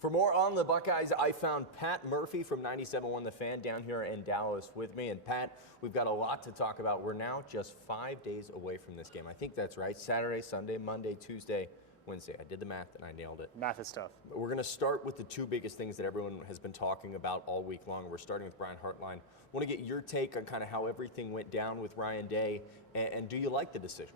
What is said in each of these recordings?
For more on the Buckeyes, I found Pat Murphy from 97.1 The Fan down here in Dallas with me. And Pat, we've got a lot to talk about. We're now just 5 days away from this game. I think that's right. Saturday, Sunday, Monday, Tuesday, Wednesday. I did the math and I nailed it. Math is tough. We're going to start with the two biggest things that everyone has been talking about all week long. We're starting with Brian Hartline. I want to get your take on kind of how everything went down with Ryan Day, and do you like the decision?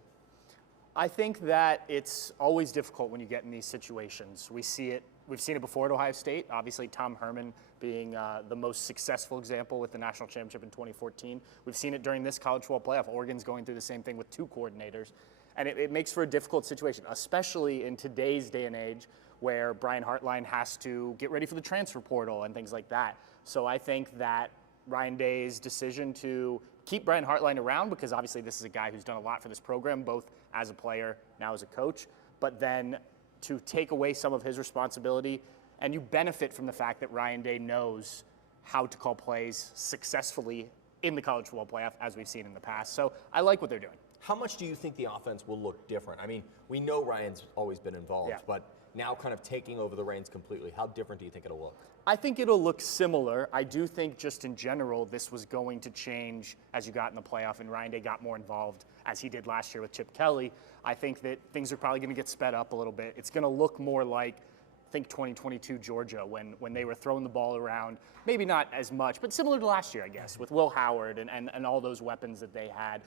I think that it's always difficult when you get in these situations. We've seen it before at Ohio State. Obviously, Tom Herman being the most successful example with the national championship in 2014. We've seen it during this college football playoff. Oregon's going through the same thing with two coordinators. And it makes for a difficult situation, especially in today's day and age where Brian Hartline has to get ready for the transfer portal and things like that. So I think that Ryan Day's decision to keep Brian Hartline around, because obviously this is a guy who's done a lot for this program, both as a player, now as a coach, but then to take away some of his responsibility, and you benefit from the fact that Ryan Day knows how to call plays successfully in the college football playoff, as we've seen in the past. So I like what they're doing. How much do you think the offense will look different? I mean, we know Ryan's always been involved, but now kind of taking over the reins completely, how different do you think it'll look? I think it'll look similar. I do think just in general, this was going to change as you got in the playoff and Ryan Day got more involved as he did last year with Chip Kelly. I think that things are probably going to get sped up a little bit. It's going to look more like, I think 2022 Georgia when they were throwing the ball around, maybe not as much, but similar to last year, I guess, with Will Howard and all those weapons that they had.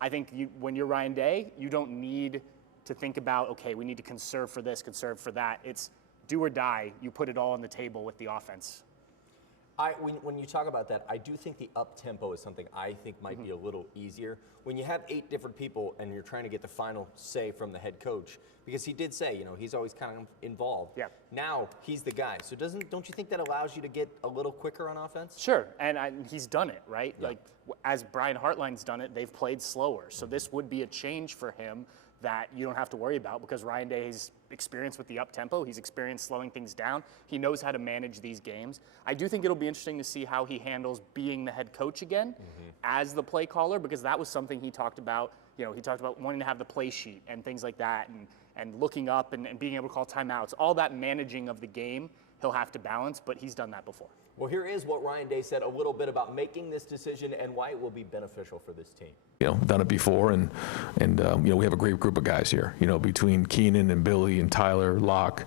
I think when you're Ryan Day, you don't need to think about, okay, we need to conserve for this, conserve for that. It's do or die. You put it all on the table with the offense. When you talk about that, I do think the up-tempo is something I think might be a little easier. When you have 8 different people and you're trying to get the final say from the head coach, because he did say, he's always kind of involved. Yeah. Now he's the guy. So don't you think that allows you to get a little quicker on offense? Sure, and he's done it, right? Yeah. Like as Brian Hartline's done it, they've played slower. So this would be a change for him that you don't have to worry about, because Ryan Day's experience with the up-tempo, he's experienced slowing things down. He knows how to manage these games. I do think it'll be interesting to see how he handles being the head coach again as the play caller, because that was something he talked about. He talked about wanting to have the play sheet and things like that, and looking up and being able to call timeouts. All that managing of the game he'll have to balance, but he's done that before. Well, here is what Ryan Day said a little bit about making this decision and why it will be beneficial for this team. Done it before, and we have a great group of guys here. Between Keenan and Billy and Tyler, Locke,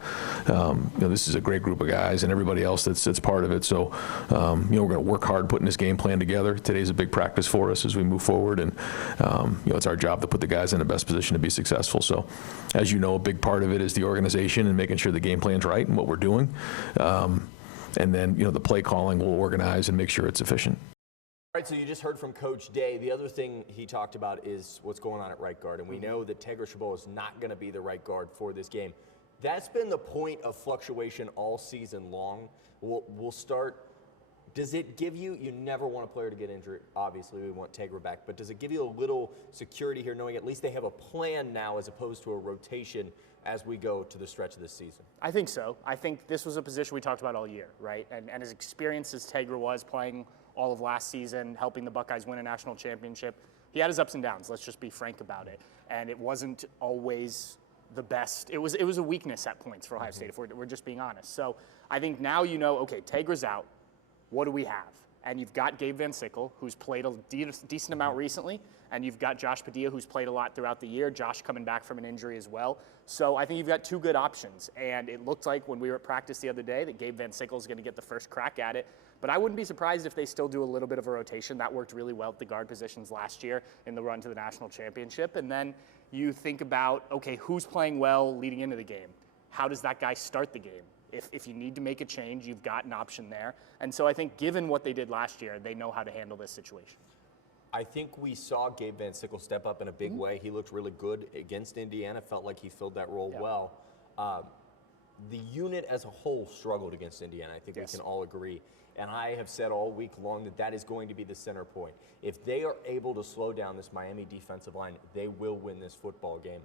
this is a great group of guys, and everybody else that's part of it. So, we're going to work hard putting this game plan together. Today's a big practice for us as we move forward, and it's our job to put the guys in the best position to be successful. So, as you know, a big part of it is the organization and making sure the game plan's right and what we're doing. And then, the play calling will organize and make sure it's efficient. All right, so you just heard from Coach Day. The other thing he talked about is what's going on at right guard, and we know that Tegra Chabot is not going to be the right guard for this game. That's been the point of fluctuation all season long. We'll start. Does it give you never want a player to get injured? Obviously, we want Tegra back, but does it give you a little security here knowing at least they have a plan now as opposed to a rotation as we go to the stretch of this season? I think so. I think this was a position we talked about all year, right? And as experienced as Tegra was playing all of last season, helping the Buckeyes win a national championship, he had his ups and downs. Let's just be frank about it. And it wasn't always the best. It was a weakness at points for Ohio State, if we're just being honest. So I think now okay, Tegra's out. What do we have? And you've got Gabe Van Sickle, who's played a decent amount recently, and you've got Josh Padilla, who's played a lot throughout the year. Josh coming back from an injury as well. So I think you've got two good options. And it looked like when we were at practice the other day that Gabe Van Sickle is going to get the first crack at it. But I wouldn't be surprised if they still do a little bit of a rotation. That worked really well at the guard positions last year in the run to the national championship. And then you think about, okay, who's playing well leading into the game? How does that guy start the game? If you need to make a change, you've got an option there. And so I think given what they did last year, they know how to handle this situation. I think we saw Gabe Van Sickle step up in a big way. He looked really good against Indiana, felt like he filled that role well. The unit as a whole struggled against Indiana. I think we can all agree. And I have said all week long that is going to be the center point. If they are able to slow down this Miami defensive line, they will win this football game.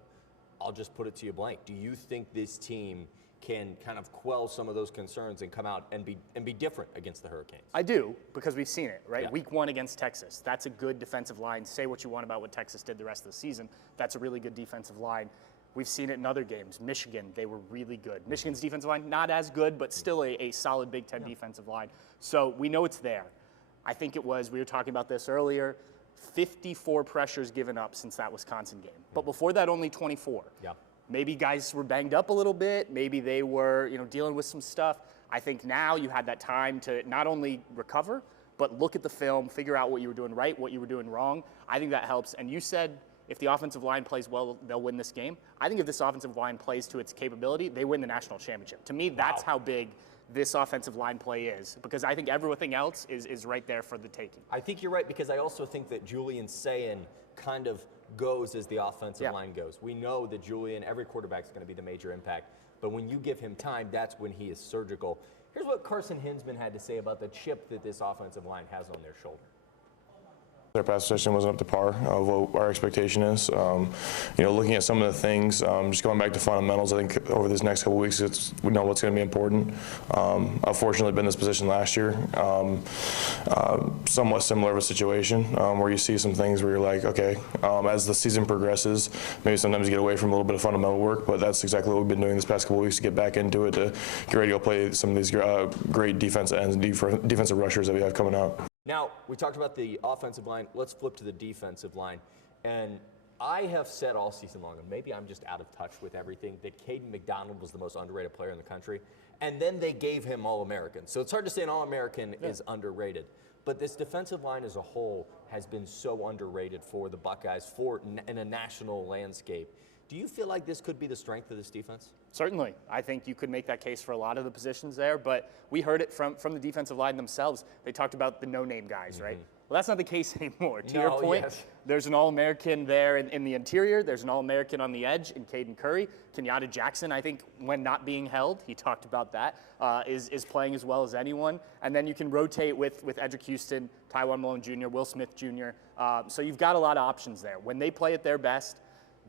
I'll just put it to you blank. Do you think this team can kind of quell some of those concerns and come out and be different against the Hurricanes? I do, because we've seen it, right? Yeah. Week 1 against Texas. That's a good defensive line. Say what you want about what Texas did the rest of the season. That's a really good defensive line. We've seen it in other games. Michigan, they were really good. Michigan's defensive line, not as good, but still a solid Big Ten defensive line. So we know it's there. I think it was, we were talking about this earlier, 54 pressures given up since that Wisconsin game. But before that, only 24. Yeah. Maybe guys were banged up a little bit. Maybe they were, dealing with some stuff. I think now you had that time to not only recover, but look at the film, figure out what you were doing right, what you were doing wrong. I think that helps. And you said if the offensive line plays well, they'll win this game. I think if this offensive line plays to its capability, they win the national championship. To me, that's how big this offensive line play is, because I think everything else is right there for the taking. I think you're right, because I also think that Julian Sayin kind of goes as the offensive line goes. We know that Julian, every quarterback is going to be the major impact, but when you give him time, that's when he is surgical. Here's what Carson Hinsman had to say about the chip that this offensive line has on their shoulder. Their pass protection wasn't up to par of what our expectation is. Looking at some of the things, just going back to fundamentals, I think over this next couple of weeks, we know what's going to be important. I've fortunately been in this position last year, somewhat similar of a situation where you see some things where you're like, okay, as the season progresses, maybe sometimes you get away from a little bit of fundamental work, but that's exactly what we've been doing this past couple of weeks to get back into it, to get ready to go play some of these great defensive ends and defensive rushers that we have coming out. Now, we talked about the offensive line. Let's flip to the defensive line. And I have said all season long, and maybe I'm just out of touch with everything, that Caden McDonald was the most underrated player in the country. And then they gave him All-American. So it's hard to say an All-American is underrated. But this defensive line as a whole has been so underrated for the Buckeyes in a national landscape. Do you feel like this could be the strength of this defense? Certainly. I think you could make that case for a lot of the positions there, but we heard it from the defensive line themselves. They talked about the no-name guys, right? Well, that's not the case anymore. To your point, there's an All-American there in the interior. There's an All-American on the edge in Caden Curry. Kenyatta Jackson, I think, when not being held, he talked about that, is playing as well as anyone. And then you can rotate with Edric Houston, Tywan Malone Jr., Will Smith Jr. So you've got a lot of options there. When they play at their best,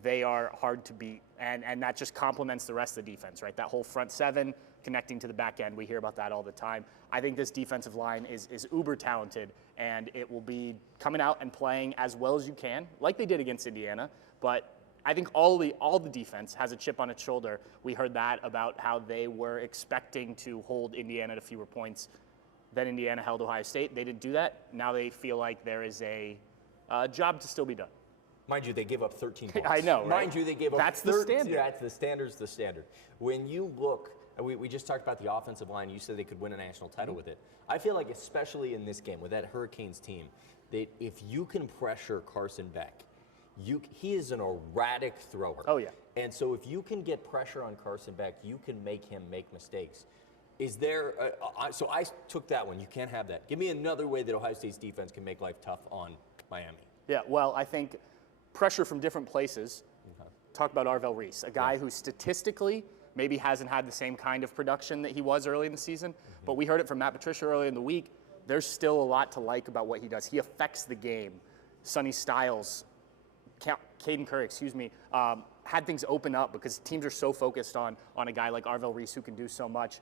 they are hard to beat, and that just complements the rest of the defense, right? That whole front seven connecting to the back end, we hear about that all the time. I think this defensive line is uber talented, and it will be coming out and playing as well as you can, like they did against Indiana. But I think all the defense has a chip on its shoulder. We heard that about how they were expecting to hold Indiana to fewer points than Indiana held Ohio State. They didn't do that. Now they feel like there is a job to still be done. Mind you, they gave up 13 points. I know, right? Mind you, they gave up That's the standard. Yeah, that's the standard's the standard. When you look, we just talked about the offensive line. You said they could win a national title with it. I feel like, especially in this game with that Hurricanes team, that if you can pressure Carson Beck, he is an erratic thrower. Oh, yeah. And so if you can get pressure on Carson Beck, you can make him make mistakes. Is there, so I took that one. You can't have that. Give me another way that Ohio State's defense can make life tough on Miami. Yeah, well, I think pressure from different places. Talk about Arvell Reese, a guy who statistically maybe hasn't had the same kind of production that he was early in the season, but we heard it from Matt Patricia earlier in the week. There's still a lot to like about what he does. He affects the game. Sonny Styles, Caden Curry, had things open up because teams are so focused on a guy like Arvell Reese who can do so much.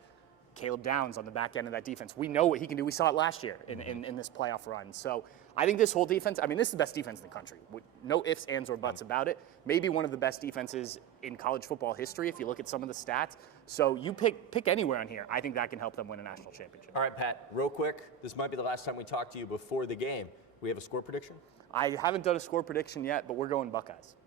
Caleb Downs on the back end of that defense. We know what he can do. We saw it last year in this playoff run. So I think this whole defense, this is the best defense in the country. No ifs, ands, or buts about it. Maybe one of the best defenses in college football history if you look at some of the stats. So you pick anywhere on here. I think that can help them win a national championship. All right, Pat, real quick. This might be the last time we talk to you before the game. We have a score prediction? I haven't done a score prediction yet, but we're going Buckeyes.